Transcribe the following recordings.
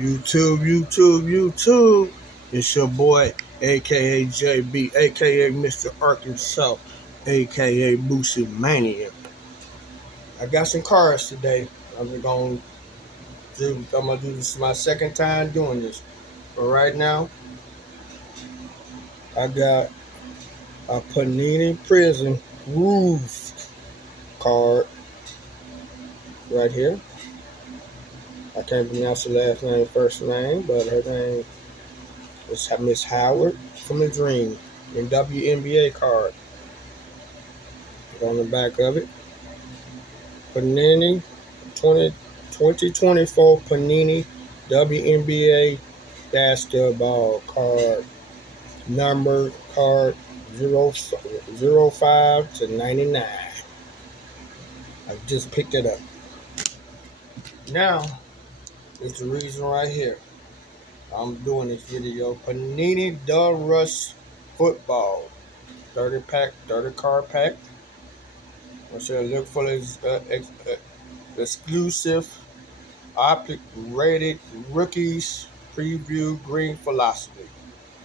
YouTube. It's your boy, aka JB, aka Mr. Arkansas, aka Boosie Mania. I got some cards today. I'm gonna do this my second time doing this. But right now, I got a Panini Prison Roof card right here. I can't pronounce the last name, first name, but her name is Miss Howard from the Dream. And WNBA card on the back of it. Panini 2024 Panini WNBA basketball card, number card 005 to 99. I just picked it up. Now is the reason right here I'm doing this video. Panini Donruss football 30 card pack. I said look for this exclusive optic rated rookies preview green philosophy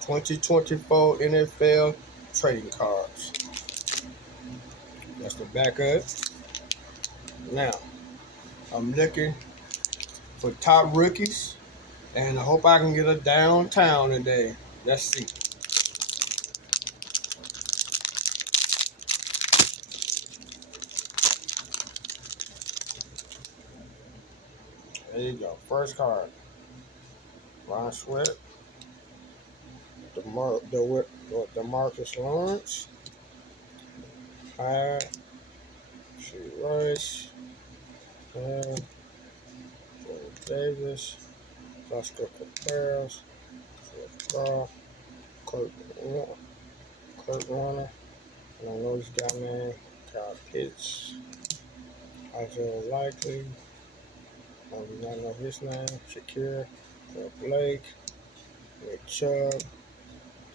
2024 NFL trading cards. That's the back of it. Now I'm looking for top rookies, and I hope I can get a downtown today. Let's see. There you go. First card. Ron Sweat. DeMarcus Lawrence. Rice. Jordan Davis. Oscar Caperas. Kurt Warner. I don't know this guy, man. Kyle Pitts. Isaiah Likely. I do not know his name. Shakir. Blake. Nick Chubb.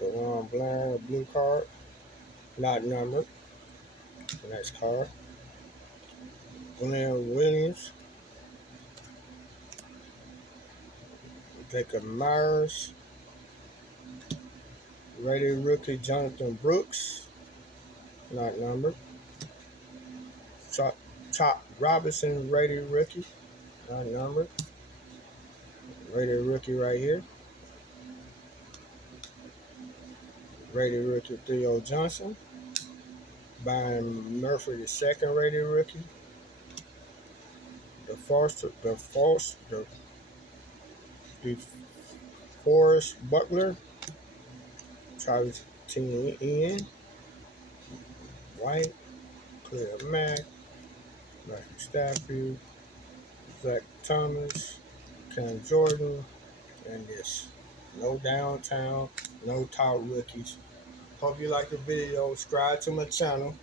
DeJuan Blair. Blue card. Not numbered. Next card. Glenn Williams. Jacob Myers. Rated rookie Jonathan Brooks. Not numbered. Chop Robinson rated rookie. Not numbered. Rated rookie right here. Rated rookie Theo Johnson. Byron Murphy the second rated rookie. Forrest Butler. Travis Etienne. White. Clear Mack. Matthew Stafford. Zach Thomas. Ken Jordan. And this. No downtown. No top rookies. Hope you like the video. Subscribe to my channel.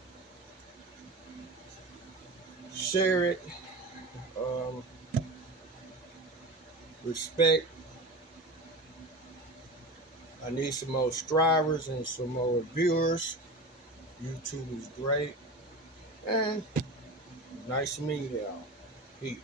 Share it. Respect. I need some more subscribers and some more viewers. YouTube is great. And nice to meet y'all. Peace.